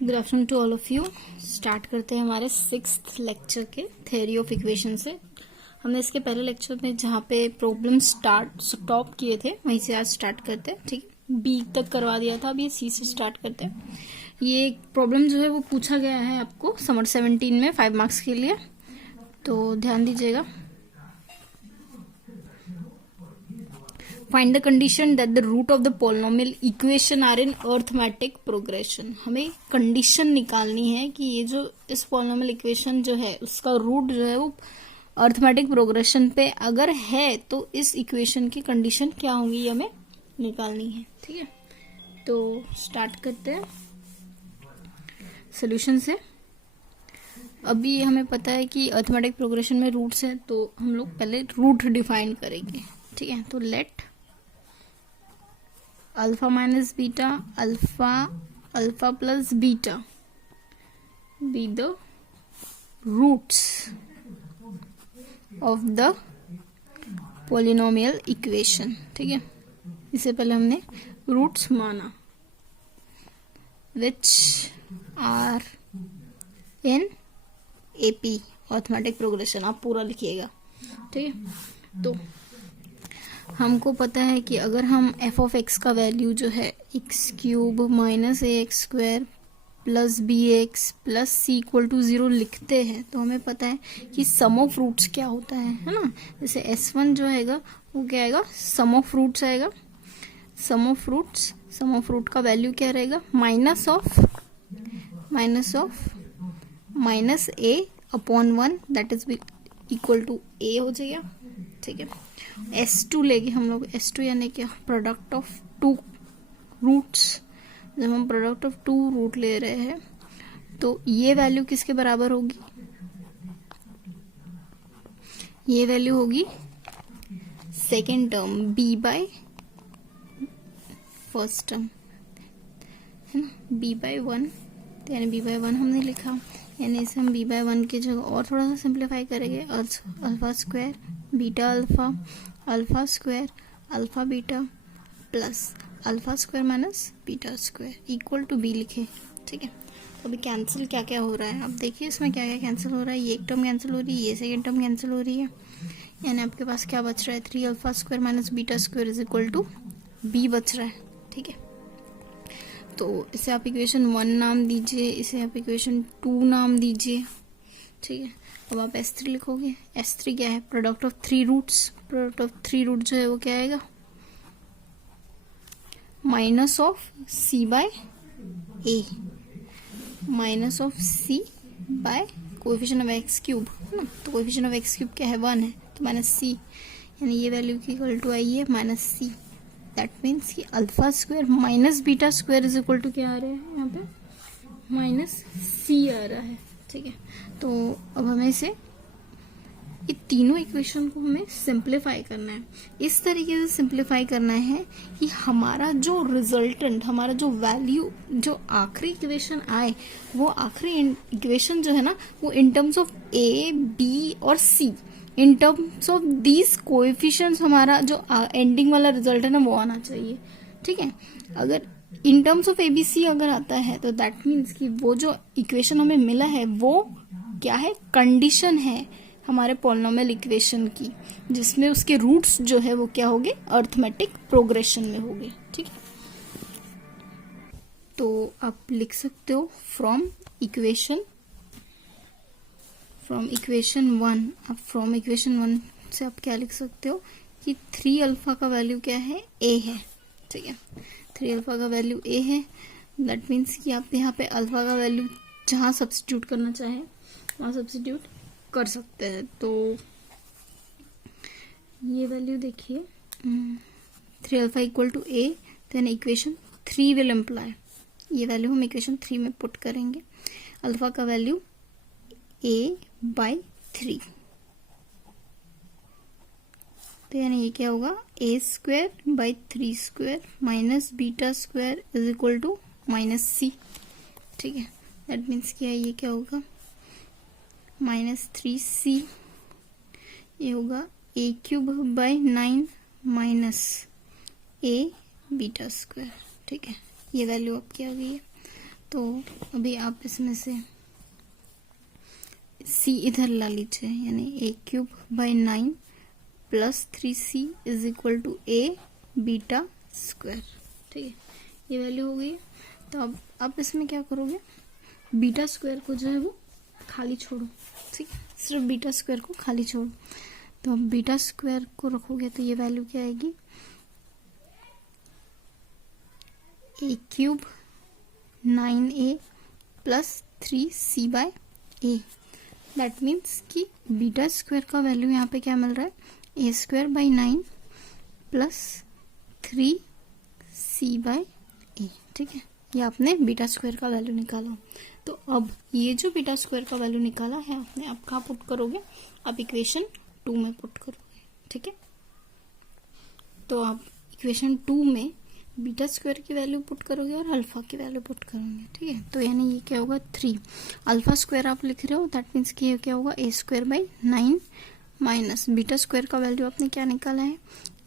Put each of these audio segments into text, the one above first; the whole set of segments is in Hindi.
Good afternoon to all of you. Start करते हैं हमारे 6th लेक्चर के थ्योरी ऑफ इक्वेशन से। हमने इसके पहले लेक्चर में जहाँ पे प्रॉब्लम स्टॉप किए थे वहीं से आज स्टार्ट करते हैं। ठीक, बी तक करवा दिया था, अब ये सी से स्टार्ट करते हैं। ये प्रॉब्लम जो है वो पूछा गया है आपको समर 17 में 5 मार्क्स के लिए, तो ध्यान दीजिएगा। Find the condition that the root of the polynomial equation are in arithmetic progression. हमें कंडीशन निकालनी है कि ये जो इस पॉलिनोमियल इक्वेशन जो है उसका रूट जो है वो अर्थमेटिक प्रोग्रेशन पे अगर है तो इस इक्वेशन की कंडीशन क्या होंगी, ये हमें निकालनी है। ठीक है, तो स्टार्ट करते हैं सोल्यूशन से। अभी हमें पता है कि अर्थमेटिक प्रोग्रेशन में रूट्स है, तो हम लोग पहले रूट डिफाइन करेंगे। ठीक है, तो let alpha minus beta alpha plus beta be the roots of the polynomial equation. ठीक है, इससे पहले हमने रूट्स माना which are in AP arithmetic progression. आप पूरा लिखिएगा। ठीक है, तो हमको पता है कि अगर हम एफ ऑफ एक्स का वैल्यू जो है x cube minus a x square plus b x plus c equal to 0 लिखते हैं, तो हमें पता है कि सम ऑफ रूट्स क्या होता है ना। जैसे S1 जो आएगा वो क्या आएगा, सम ऑफ रूट्स आएगा। सम ऑफ रूट का वैल्यू क्या रहेगा, minus of minus A upon 1 that is equal to A हो जाएगा। ठीक है, S2 लेंगे हम लोग। S2 यानी क्या, प्रोडक्ट ऑफ टू रूट्स। जब हम प्रोडक्ट ऑफ टू रूट ले रहे हैं तो ये वैल्यू किसके बराबर होगी, ये वैल्यू होगी second term b by first term, है ना, b बाय 1। तो यानी b बाय 1 हमने लिखा, यानी इसे हम b बाय 1 की जगह और थोड़ा सा सिंप्लीफाई करेंगे। Alpha square beta alpha square alpha beta plus alpha square minus beta square equal to b लिखे। ठीक है, तो अभी कैंसिल क्या क्या हो रहा है आप देखिए, इसमें क्या क्या कैंसिल हो रहा है। ये एक टर्म कैंसिल हो रही है, ये सेकेंड टर्म कैंसिल हो रही है, यानी आपके पास क्या बच रहा है, 3 alpha square minus beta square is equal to b बच रहा है। ठीक है, तो इसे आप इक्वेशन 1 नाम दीजिए, इसे आप इक्वेशन 2 नाम दीजिए। ठीक है, अब आप S3 लिखोगे। S3 क्या है, product of 3 roots. Product of 3 root जो है वो क्या आएगा, minus of C by A, minus of C by coefficient of x cube, है ना। तो कोएफिशिएंट ऑफ x क्यूब क्या है, 1 है, तो माइनस C, यानी ये वैल्यू की इक्वल टू आई है माइनस C। दैट मीन्स कि alpha square minus beta square is equal to क्या आ रहा है, यहाँ पे माइनस C आ रहा है। ठीक है, तो अब हमें इसे ये तीनों इक्वेशन को हमें सिंप्लीफाई करना है। इस तरीके से सिंप्लीफाई करना है कि हमारा जो रिजल्टेंट, हमारा जो वैल्यू, जो आखिरी इक्वेशन आए, वो आखिरी इक्वेशन जो है ना वो in terms of A B और C, in terms of these coefficients हमारा जो एंडिंग वाला रिजल्ट है ना वो आना चाहिए। ठीक है, अगर इन टर्म्स ऑफ एबीसी अगर आता है तो दैट मीन्स कि वो जो इक्वेशन हमें मिला है वो क्या है, कंडीशन है हमारे पॉलिनोमियल इक्वेशन की, जिसमें उसके रूट्स जो है वो क्या होंगे, अर्थमेटिक प्रोग्रेशन में होंगे। ठीक है, तो आप लिख सकते हो फ्रॉम इक्वेशन 1, अब फ्रॉम इक्वेशन 1 से आप क्या लिख सकते हो कि 3 अल्फा का वैल्यू क्या है, ए है। ठीक है, 3 अल्फा का वैल्यू ए है। दैट मीन्स कि आप यहाँ पे अल्फा का वैल्यू जहाँ सब्स्टिट्यूट करना चाहें वहाँ सब्स्टिट्यूट कर सकते हैं। तो ये वैल्यू देखिए 3 alpha equal to a, then equation 3 will imply, ये वैल्यू हम इक्वेशन 3 में पुट करेंगे। अल्फा का वैल्यू ए बाय 3, तो यानी ये क्या होगा, A square by 3 square minus beta square is equal to minus C. ठीक है, दैट मीन्स क्या है, ये क्या होगा, माइनस 3c, ये होगा A cube by 9 minus A beta square. ठीक है, ये वैल्यू आपकी आ गई है। तो अभी आप इसमें से c इधर ला लीजिए, यानी a cube by 9 plus 3c is equal to a beta square. ठीक है, ये वैल्यू हो गई। तो अब आप इसमें क्या करोगे, बीटा स्क्वायर को जो है वो खाली छोड़ो। ठीक है, सिर्फ बीटा स्क्वायर को खाली छोड़ो। तो अब बीटा स्क्वायर को रखोगे तो ये वैल्यू क्या आएगी, a cube 9a plus 3c by a। That means कि बीटा स्क्वायर का वैल्यू यहाँ पे क्या मिल रहा है, a square by 9 plus 3c by a। ठीक है, ये आपने बीटा स्क्वायर का वैल्यू निकाला। तो अब ये जो बीटा स्क्वायर का वैल्यू निकाला है आपने, आप कहाँ पुट करोगे, आप इक्वेशन 2 में पुट करोगे। ठीक है, तो आप इक्वेशन 2 में बीटा स्क्वायर की वैल्यू पुट करोगे और अल्फा की वैल्यू पुट करोगे। ठीक है, तो यानी ये क्या होगा 3 अल्फा स्क्वायर आप लिख रहे हो, दैट मीन्स कि ये क्या होगा a square by 9 minus beta square का वैल्यू आपने क्या निकाला है,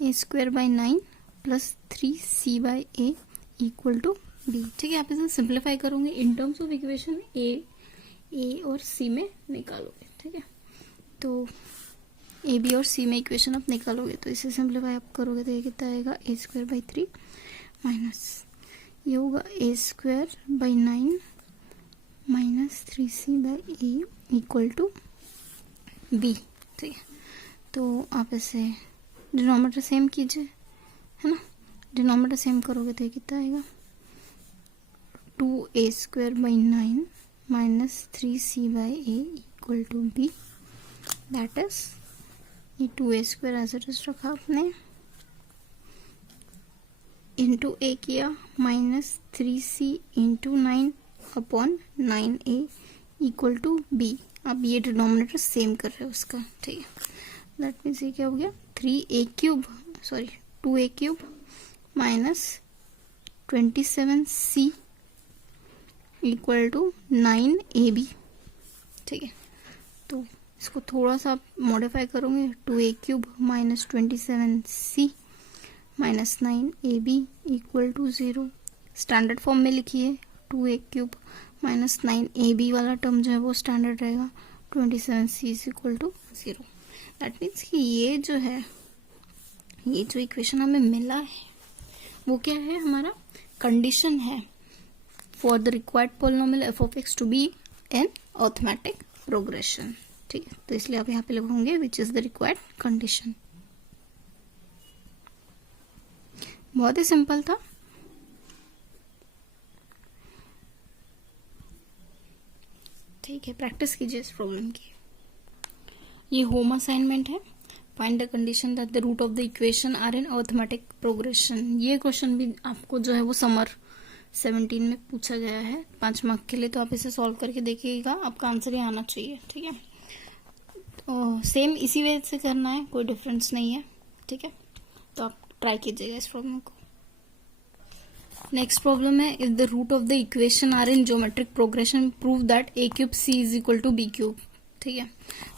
a square by 9 plus 3c by a equal to b। ठीक है, आप इसे सिंप्लीफाई करोगे in terms of equation a और c में निकालोगे। ठीक है, तो a b और c में इक्वेशन आप निकालोगे तो इसे सिंप्लीफाई आप करोगे तो ये कितना आएगा, a स्क्वायर बाई 3 माइनस ये होगा a square by 9 minus 3c by a equal to b। ठीक है, तो आप इसे डिनोमिनेटर सेम कीजिए, है ना। डिनोमिनेटर सेम करोगे तो ये कितना आएगा, 2a square by 9 minus 3c by a equal to b। That is ये 2a square as it is रखा आपने, इंटू a किया minus 3c into 9 upon 9a equal to b। अब ये डिनोमिनेटर सेम कर रहे हो उसका। ठीक है, दैट मीन्स ये क्या हो गया, 2a cube minus 27c equal to 9ab। ठीक है, तो इसको थोड़ा सा मॉडिफाई करोगे, 2a cube minus 27c minus 9ab equal to 0। Standard form में लिखिए, 2a क्यूब माइनस 9ab वाला टर्म जो है वो स्टैंडर्ड रहेगा, 27c is equal to 0। That means कि ये जो है, ये जो इक्वेशन हमें मिला है वो क्या है, हमारा कंडीशन है for the required polynomial f of x to be an arithmetic progression. ठीक है, तो इसलिए आप यहाँ पे लिखोगे which is the required condition. बहुत ही सिंपल था। ठीक है, प्रैक्टिस कीजिए इस प्रॉब्लम की। ये होम असाइनमेंट है, find the condition that the root of the equation are in arithmetic progression. ये क्वेश्चन भी आपको जो है वो समर 17 में पूछा गया है 5 मार्क के लिए, तो आप इसे सॉल्व करके देखिएगा, आपका आंसर ही आना चाहिए। ठीक है, तो सेम इसी वे से करना है, कोई डिफरेंस नहीं है। ठीक है, तो आप ट्राई कीजिएगा इस प्रॉब्लम को। नेक्स्ट प्रॉब्लम है, if the root of the equation are in geometric progression prove that a cube c is equal to b cube. ठीक है,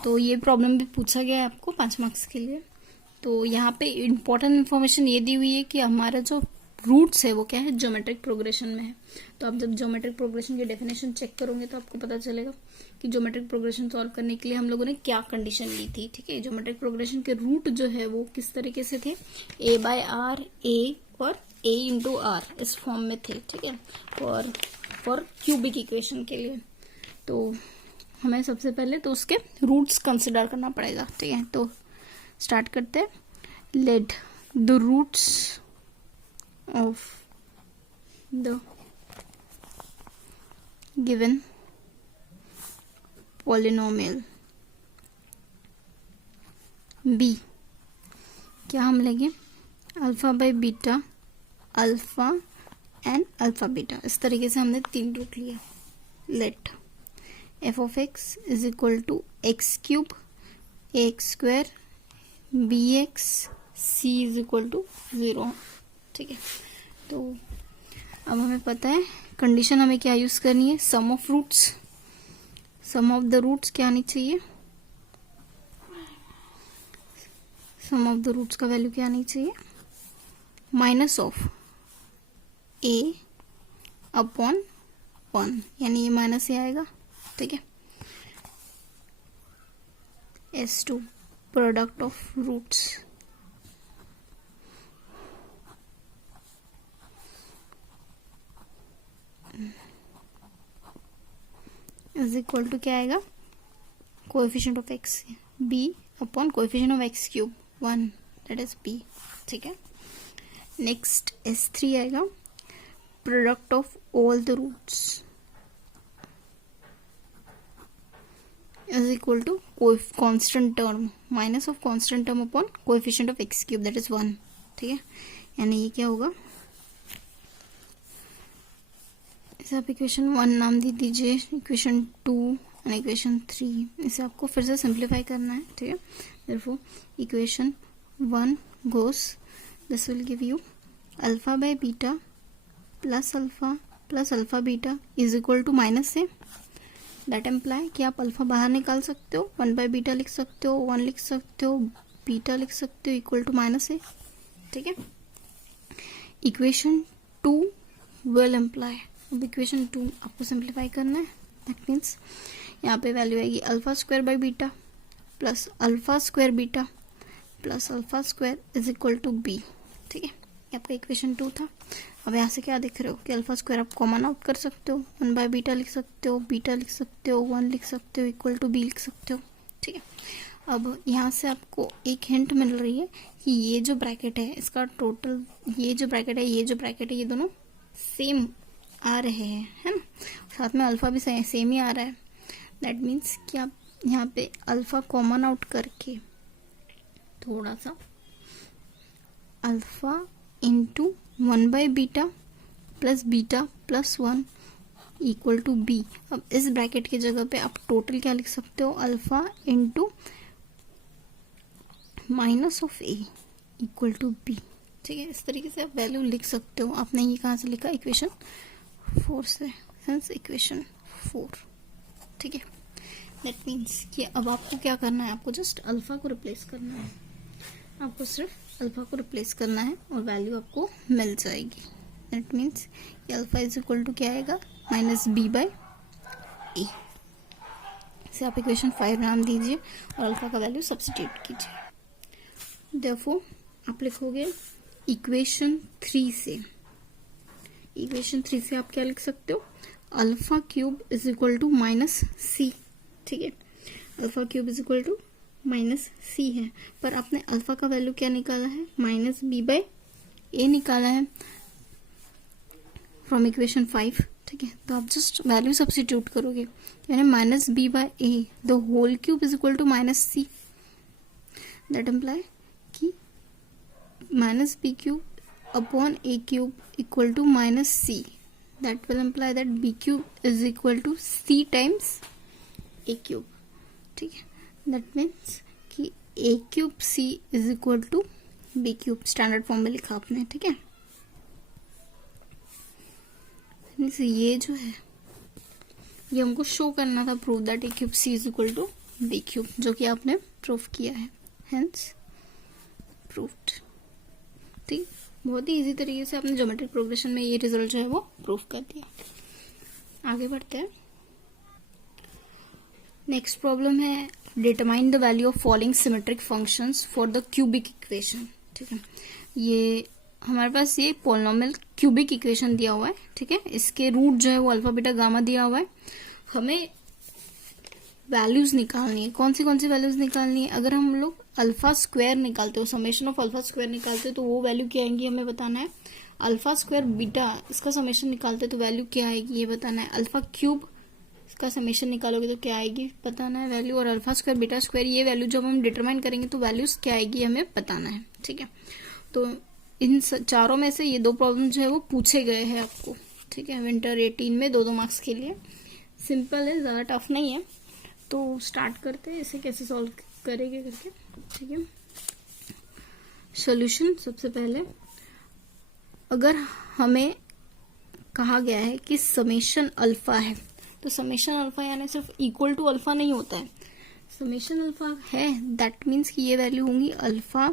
तो ये प्रॉब्लम भी पूछा गया है आपको 5 मार्क्स के लिए। तो यहाँ पे इम्पोर्टेंट इन्फॉर्मेशन ये दी हुई है कि हमारा जो रूट्स है वो क्या है, ज्योमेट्रिक प्रोग्रेशन में है। तो आप जब ज्योमेट्रिक प्रोग्रेशन की डेफिनेशन चेक करोगे तो आपको पता चलेगा कि ज्योमेट्रिक प्रोग्रेशन सॉल्व करने के लिए हम लोगों ने क्या कंडीशन ली थी। ठीक है, ज्योमेट्रिक प्रोग्रेशन के रूट जो है वो किस तरीके से थे, a बाय आर, a और a इंटू आर इस फॉर्म में थे। ठीक है, फॉर क्यूबिक इक्वेशन के लिए तो हमें सबसे पहले तो उसके रूट्स कंसिडर करना पड़ेगा। ठीक है, तो स्टार्ट करते हैं। Let the roots of the given polynomial b, क्या हम लेंगे, alpha by beta, alpha and alpha beta. इस तरीके से हमने 3 रूट लिया। Let f of x is equal to x cube ax square bx c is equal to 0। ठीक है, तो अब हमें पता है कंडीशन हमें क्या यूज करनी है, sum of roots. Sum of the roots क्या आनी चाहिए, सम ऑफ द रूट्स का वैल्यू क्या आनी चाहिए, माइनस ऑफ a अपॉन 1, यानी ये माइनस ए आएगा, ठीक है। S2 product of roots is equal to क्या आएगा, coefficient of x b upon coefficient of x cube 1, that is b, ठीक है। नेक्स्ट S3 आएगा product of all the roots is equal to constant term minus of constant term upon coefficient of x cube, that is 1, ठीक है। यानी ये क्या होगा, इसे आप इक्वेशन 1 नाम दे दीजिए, इक्वेशन 2 एंड इक्वेशन 3, इसे आपको फिर से सिंप्लीफाई करना है, ठीक है। Therefore equation 1 goes, this will give you alpha by beta plus alpha beta is equal to minus a, that imply कि आप अल्फा बाहर निकाल सकते हो, 1 बाय बीटा लिख सकते हो, 1 लिख सकते हो, बीटा लिख सकते हो, इक्वल टू माइनस ए, ठीक है। इक्वेशन 2 विल इम्प्लाई, अब इक्वेशन 2 आपको सिंप्लीफाई करना है, दैट मीन्स यहाँ पे वैल्यू आएगी alpha square by beta plus alpha square beta plus alpha square is equal to b, ठीक है। ये आपका इक्वेशन 2 था। अब यहाँ से क्या देख रहे हो कि अल्फा स्क्वायर आप कॉमन आउट कर सकते हो, 1 बाय बीटा लिख सकते हो, बीटा लिख सकते हो, 1 लिख सकते हो, इक्वल टू बी लिख सकते हो, ठीक है। अब यहाँ से आपको एक हिंट मिल रही है कि ये जो ब्रैकेट है इसका टोटल, ये जो ब्रैकेट है, ये जो ब्रैकेट है, ये दोनों सेम आ रहे हैं, है ना, साथ में अल्फा भी सेम ही आ रहा है। दैट मीन्स कि आप यहाँ पे अल्फा कॉमन आउट करके थोड़ा सा alpha into 1 by beta plus 1 equal to b. अब इस ब्रैकेट की जगह पे आप टोटल क्या लिख सकते हो, alpha into minus of a equal to b, ठीक है। इस तरीके से आप वैल्यू लिख सकते हो। आपने ये कहाँ से लिखा, इक्वेशन 4 से, सिंस इक्वेशन 4, ठीक है। दैट मीन्स कि अब आपको क्या करना है, आपको जस्ट अल्फा को रिप्लेस करना है, आपको सिर्फ अल्फा को रिप्लेस करना है और वैल्यू आपको मिल जाएगी। दैट मीन्स कि अल्फा इज इक्वल टू क्या आएगा, माइनस बी बाय ए, इसे आप इक्वेशन 5 नाम दीजिए और अल्फा का वैल्यू सब्स्टिट्यूट कीजिए। देयरफॉर आप लिखोगे इक्वेशन 3 से, इक्वेशन 3 से आप क्या लिख सकते हो, alpha cube is equal to minus C, ठीक है। Alpha cube is equal to minus C है, पर आपने अल्फा का वैल्यू क्या निकाला है, माइनस बी बाय ए निकाला है फ्रॉम इक्वेशन 5, ठीक है। तो आप जस्ट वैल्यू सब्स्टिट्यूट करोगे, यानी minus B by A the whole cube is equal to minus C, that imply कि minus B cube upon A cube equal to minus C, that will imply that b cube is equal to c times a cube, ठीक है। that means कि a cube c is equal to b cube, standard form में लिखा आपने, ठीक है। ये जो है ये हमको शो करना था, prove that a cube c is equal to b cube, जो कि आपने प्रूव किया है, hence proved, ठीक। बहुत ही इजी तरीके से आपने ज्योमेट्रिक प्रोग्रेशन में ये रिजल्ट जो है वो प्रूफ कर दिया। आगे बढ़ते हैं। नेक्स्ट प्रॉब्लम है determine the value of following symmetric functions for the cubic equation, ठीक है। ये हमारे पास ये पॉलिनोमियल क्यूबिक इक्वेशन दिया हुआ है, ठीक है। इसके रूट जो है वो अल्फा बीटा गामा दिया हुआ है। हमें वैल्यूज निकालनी है। कौन सी वैल्यूज निकालनी है? अगर हम लोग अल्फा स्क्वायर निकालते हो, समेशन ऑफ अल्फा स्क्वायर निकालते हो, तो वो वैल्यू क्या आएंगी हमें बताना है। अल्फा स्क्वायर बीटा इसका समेशन निकालते तो वैल्यू क्या आएगी ये बताना है। अल्फा क्यूब इसका समेशन निकालोगे तो क्या आएगी बताना है वैल्यू। और अल्फा स्क्वायर बीटा स्क्वायर ये वैल्यू जब हम डिटरमाइन करेंगे तो वैल्यूज क्या आएगी हमें बताना है, ठीक है। तो इन चारों में से ये दो प्रॉब्लम जो है वो पूछे गए हैं आपको, ठीक है। विंटर 18 में 2-2 मार्क्स के लिए। सिंपल है, ज्यादा टफ नहीं है। तो स्टार्ट करते हैं इसे कैसे सॉल्व करेंगे करके, ठीक है। सॉल्यूशन सबसे पहले, अगर हमें कहा गया है कि समेशन अल्फा है तो समेशन अल्फा यानी सिर्फ इक्वल टू अल्फा नहीं होता है। समेशन अल्फा है दैट मीन्स कि ये वैल्यू होंगी alpha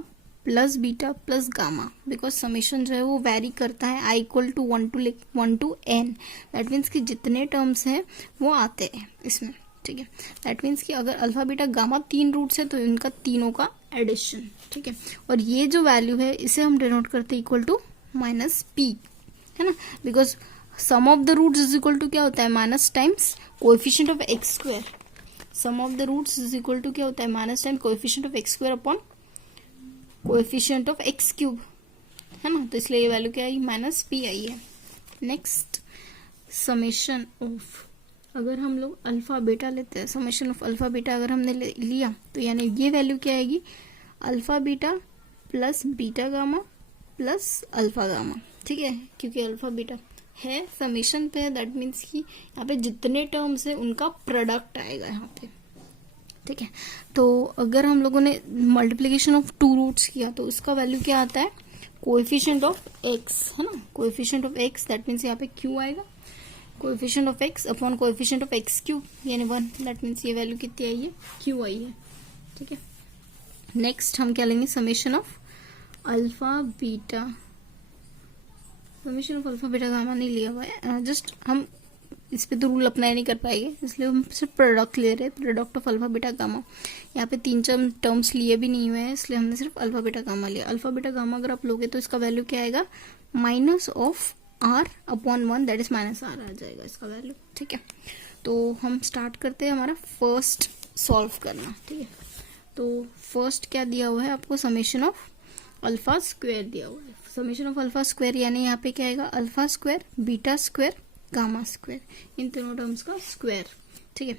plus beta plus gamma, because summation जो है वो वेरी करता है I equal to 1 to n, that means कि जितने टर्म्स हैं वो आते हैं इसमें, ठीक है। दैट मीन्स कि अगर अल्फा बीटा गामा 3 रूट्स है तो इनका तीनों का एडिशन, ठीक है। और ये जो वैल्यू है इसे हम डिनोट करते हैं इक्वल टू माइनस पी, है ना, because sum of the roots is equal to क्या होता है minus times coefficient of x square, sum of the roots is equal to क्या होता है minus time coefficient of x square upon coefficient of x cube, है ना, तो इसलिए ये वैल्यू क्या आई माइनस पी आई है। नेक्स्ट समेशन ऑफ, अगर हम लोग अल्फा बीटा लेते हैं, समेशन ऑफ अल्फा बीटा अगर हमने लिया तो यानी ये वैल्यू क्या आएगी alpha beta plus beta gamma plus alpha gamma, ठीक है, क्योंकि अल्फा बीटा है समेशन पे है, दैट मीन्स कि यहाँ पे जितने टर्म्स है उनका प्रोडक्ट आएगा यहाँ पे, ठीक है। तो अगर हम लोगों ने मल्टीप्लीकेशन ऑफ 2 रूट्स किया तो उसका वैल्यू क्या आता है कोएफिशिएंट ऑफ एक्स, है ना, coefficient of x, that means यहाँ पे क्यू आएगा, coefficient of x upon coefficient of x cube यानी 1, दैट मीन्स ये वैल्यू कितनी आई है क्यू आई है, ठीक है। नेक्स्ट हम क्या लेंगे summation of alpha beta, summation of alpha beta gamma नहीं लिया हुआ है, जस्ट हम इस पे तो रूल अप्लाई नहीं कर पाएंगे इसलिए हम सिर्फ प्रोडक्ट ले रहे हैं, product of alpha beta gamma. यहाँ पे 3 टर्म्स लिए भी नहीं हुए हैं इसलिए हमने सिर्फ अल्फा बीटा गामा लिया। अल्फा बीटा गामा अगर आप लोगे तो इसका वैल्यू क्या आएगा minus of R upon 1, that is minus R आ जाएगा इसका वैल्यू, ठीक है। तो हम स्टार्ट करते हैं हमारा फर्स्ट सॉल्व करना, ठीक है। तो फर्स्ट क्या दिया हुआ है आपको समेशन ऑफ अल्फा स्क्वायर दिया हुआ है, समेशन ऑफ अल्फा स्क्वायर यानी यहाँ पे क्या आएगा alpha square beta square gamma square, इन तीनों टर्म्स का स्क्वायर, ठीक है।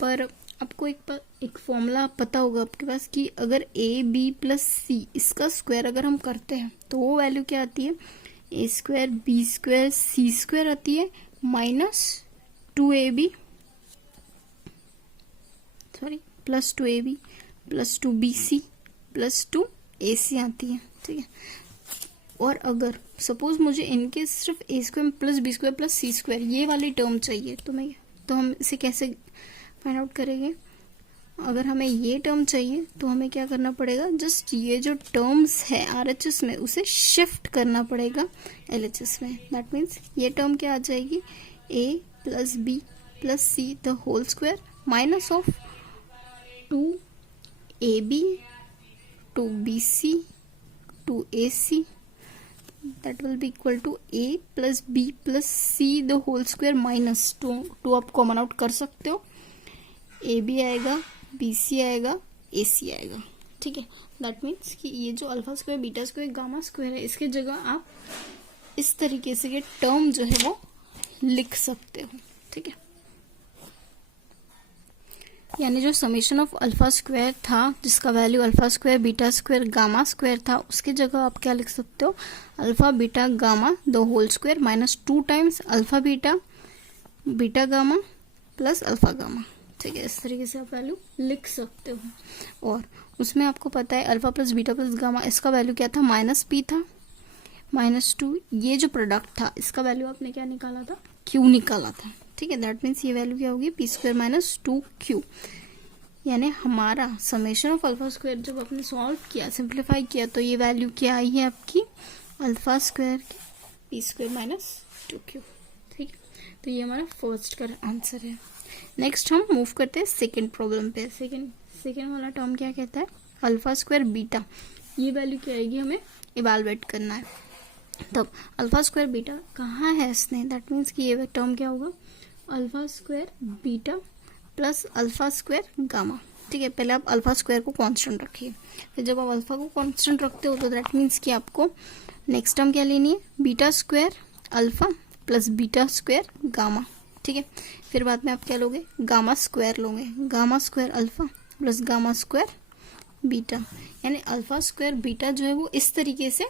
पर आपको एक फॉर्मूला पता होगा आपके पास कि अगर ए बी प्लस सी इसका स्क्वायर अगर हम करते हैं तो वो वैल्यू क्या आती है ए स्क्वायर बी स्क्वायर सी स्क्वायर आती है minus 2ab sorry plus 2ab plus 2bc plus 2ac आती है, ठीक है। और अगर सपोज मुझे इनके सिर्फ A square plus B square plus C square ये वाली टर्म चाहिए तो हम इसे कैसे फाइंड आउट करेंगे, अगर हमें ये टर्म चाहिए तो हमें क्या करना पड़ेगा जस्ट ये जो टर्म्स है आरएचएस में उसे शिफ्ट करना पड़ेगा एलएचएस में, दैट मीन्स ये टर्म क्या आ जाएगी A plus B plus C the whole square minus of 2ab 2bc 2ac that will be equal to a plus b plus c the whole square minus 2 आप कॉमन आउट कर सकते हो, ए बी आएगा बी सी आएगा ए सी आएगा, ठीक है। दैट मीन्स कि ये जो alpha square beta square gamma square है इसके जगह आप इस तरीके से ये टर्म जो है वो लिख सकते हो, ठीक है। यानी जो समेशन ऑफ अल्फा स्क्वायर था जिसका value alpha square beta square gamma square था उसकी जगह आप क्या लिख सकते हो alpha beta gamma the whole square minus 2 times alpha beta beta gamma plus alpha gamma, ठीक है। इस तरीके से आप वैल्यू लिख सकते हो। और उसमें आपको पता है alpha plus beta plus gamma इसका वैल्यू क्या था माइनस पी था माइनस 2, ये जो प्रोडक्ट था इसका वैल्यू आपने क्या निकाला था क्यू निकाला था, ठीक है। दैट मीन्स ये वैल्यू क्या होगी पी स्क्वायर माइनस 2q, यानी हमारा समेशन ऑफ अल्फा स्क्वायर जब आपने सॉल्व किया सिंप्लीफाई किया तो ये वैल्यू क्या आई है आपकी alpha square P square minus 2q, ठीक है। तो ये हमारा फर्स्ट का आंसर है। नेक्स्ट हम मूव करते हैं सेकेंड प्रॉब्लम पे। सेकेंड वाला टर्म क्या कहता है अल्फा स्क्वायर बीटा, ये वैल्यू क्या आएगी हमें इवेलुएट करना है। तब अल्फा स्क्वायर बीटा कहाँ है इसने, दैट मीन्स कि ये टर्म क्या होगा alpha square beta plus alpha square gamma, ठीक है। पहले आप अल्फा स्क्वायर को कांस्टेंट रखिए, फिर जब आप अल्फा को कांस्टेंट रखते हो तो दैट मीन्स कि आपको नेक्स्ट टर्म क्या लेनी है beta square alpha plus beta square gamma, ठीक है। फिर बाद में आप क्या लोगे गामा स्क्वायर लोगे, gamma square alpha plus gamma square beta, यानी अल्फा स्क्वायर बीटा जो है वो इस तरीके से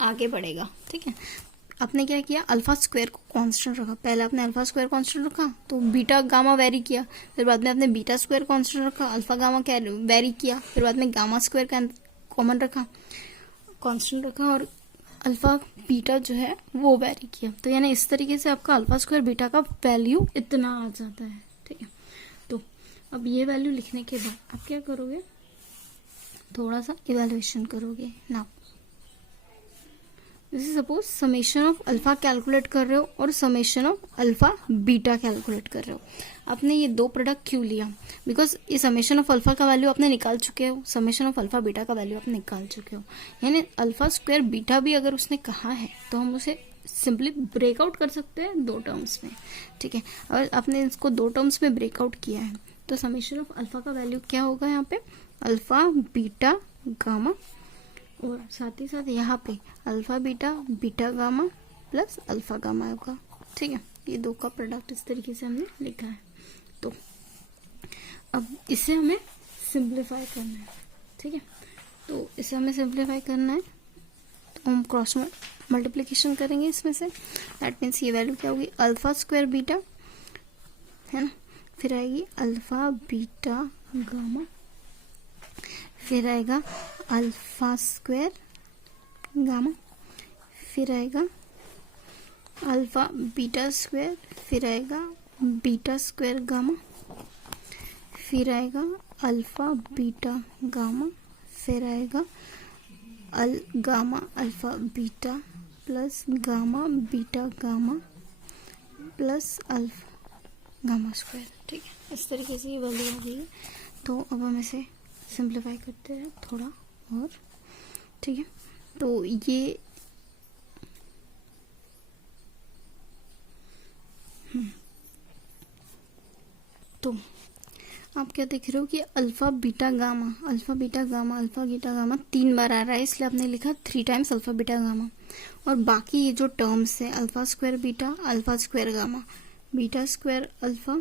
आगे बढ़ेगा, ठीक है। आपने क्या किया अल्फा स्क्वायर को कांस्टेंट रखा, पहले आपने अल्फा स्क्वायर कांस्टेंट रखा तो बीटा गामा वेरी किया, फिर बाद में आपने बीटा स्क्वायर कांस्टेंट रखा अल्फा गामा क्या वेरी किया, फिर बाद में गामा स्क्वायर का कॉमन रखा कांस्टेंट रखा और अल्फा बीटा जो है वो वेरी किया। तो यानी इस तरीके से आपका अल्फा स्क्वायर बीटा का वैल्यू इतना आ जाता है, ठीक है। तो अब ये वैल्यू लिखने के बाद आप क्या करोगे थोड़ा सा इवेल्युएशन करोगे। नाउ जैसे suppose summation of alpha calculate कर रहे हो और summation of alpha beta calculate कर रहे हो। आपने ये दो प्रोडक्ट क्यों लिया? बिकॉज ये समेशन ऑफ अल्फा का वैल्यू आपने निकाल चुके हो, समेशन ऑफ अल्फा बीटा का वैल्यू आपने निकाल चुके हो, यानी अल्फा स्क्वायर बीटा भी अगर उसने कहा है तो हम उसे सिंपली ब्रेकआउट कर सकते हैं दो टर्म्स में। ठीक है, अगर आपने इसको दो टर्म्स में ब्रेकआउट किया है तो समेशन ऑफ अल्फा का वैल्यू क्या होगा? यहाँ पे अल्फा बीटा गामा, और साथ ही साथ यहाँ पे alpha beta beta gamma plus alpha gamma होगा। ठीक है, ये दो का प्रोडक्ट इस तरीके से हमने लिखा है। तो अब इसे हमें सिंप्लीफाई करना है। ठीक है, तो इसे हमें सिंप्लीफाई करना है तो हम क्रॉस मल्टीप्लिकेशन करेंगे इसमें से। दैट मीन्स ये वैल्यू क्या होगी? अल्फा स्क्वायर बीटा है ना, फिर आएगी अल्फा बीटा गामा, फिर आएगा अल्फा स्क्वायर गामा, फिर आएगा अल्फा बीटा स्क्वायर, फिर आएगा बीटा स्क्वायर गामा, फिर आएगा अल्फा बीटा गामा, फिर आएगा gamma alpha beta plus gamma beta gamma plus alpha gamma square. ठीक है, इस तरीके से ये वैल्यू आ गई है। तो अब हम इसे सिंप्लीफाई करते हैं थोड़ा और। ठीक है, तो ये तो आप क्या देख रहे हो कि alpha beta gamma alpha beta gamma alpha beta gamma 3 बार आ रहा है, इसलिए आपने लिखा 3 टाइम्स अल्फा बीटा गामा। और बाकी ये जो टर्म्स है alpha square beta alpha square gamma beta square alpha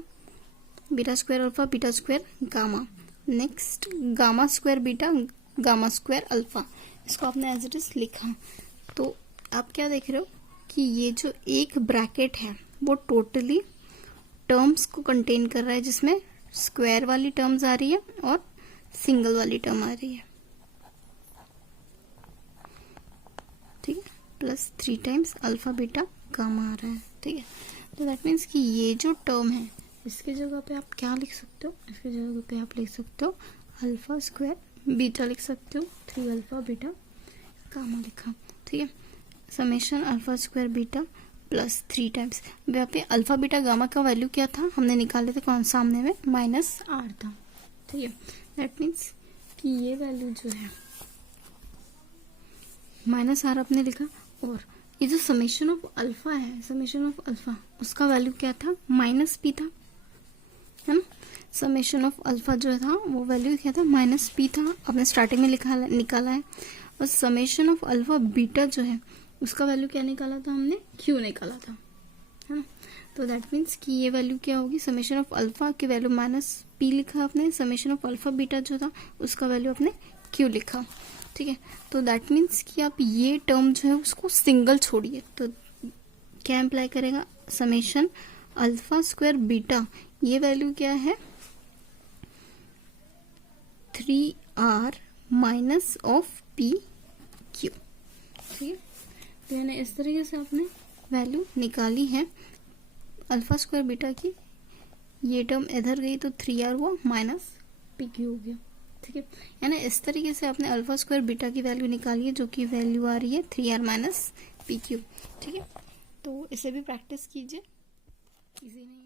beta square alpha beta square gamma, next gamma square beta gamma square alpha, इसको आपने एज इट इज लिखा। तो आप क्या देख रहे हो कि ये जो एक ब्रैकेट है वो टोटली टर्म्स को कंटेन कर रहा है, जिसमें स्क्वायर वाली टर्म्स आ रही है और सिंगल वाली टर्म आ रही है। ठीक है, plus 3 times alpha beta gamma आ रहा है। ठीक है, तो दैट मीन्स कि ये जो टर्म है इसके जगह पे आप क्या लिख सकते हो? इसके जगह पे आप लिख सकते हो अल्फा स्क्वायर बीटा लिख सकते हो, 3 अल्फा बीटा गामा लिखा। ठीक है, summation alpha square beta plus 3 times, यहाँ पे अल्फा बीटा गामा का वैल्यू क्या था हमने निकाले थे, कौन सामने में -r था। ठीक है, दैट मीन्स कि ये वैल्यू जो है -r आपने लिखा, और ये जो समेशन ऑफ अल्फा है समेशन ऑफ अल्फा उसका वैल्यू क्या था? -p था, है ना। समेशन ऑफ अल्फा जो था वो वैल्यू क्या था? -p था, आपने स्टार्टिंग में निकाला है। और समेशन ऑफ अल्फा बीटा जो है उसका वैल्यू क्या निकाला था हमने? q निकाला था, है ना। तो दैट मीन्स कि ये वैल्यू क्या होगी? समेशन ऑफ अल्फा की वैल्यू -p लिखा आपने, समेशन ऑफ अल्फा बीटा जो था उसका वैल्यू आपने q लिखा। ठीक है, तो दैट मीन्स कि आप ये टर्म जो है उसको सिंगल छोड़िए, तो क्या इम्प्लाई करेगा? समेशन अल्फा स्क्वायर बीटा, ये वैल्यू क्या है? 3r minus of p q। ठीक है, तो यानी इस तरीके से आपने वैल्यू निकाली है अल्फा स्क्वायर बीटा की। ये टर्म इधर गई तो 3r हुआ माइनस pq हो गया। ठीक है, यानी इस तरीके से आपने अल्फा स्क्वायर बीटा की वैल्यू निकाली है, जो कि वैल्यू आ रही है 3r माइनस pq। ठीक है, तो इसे भी प्रैक्टिस कीजिए, इजी नहीं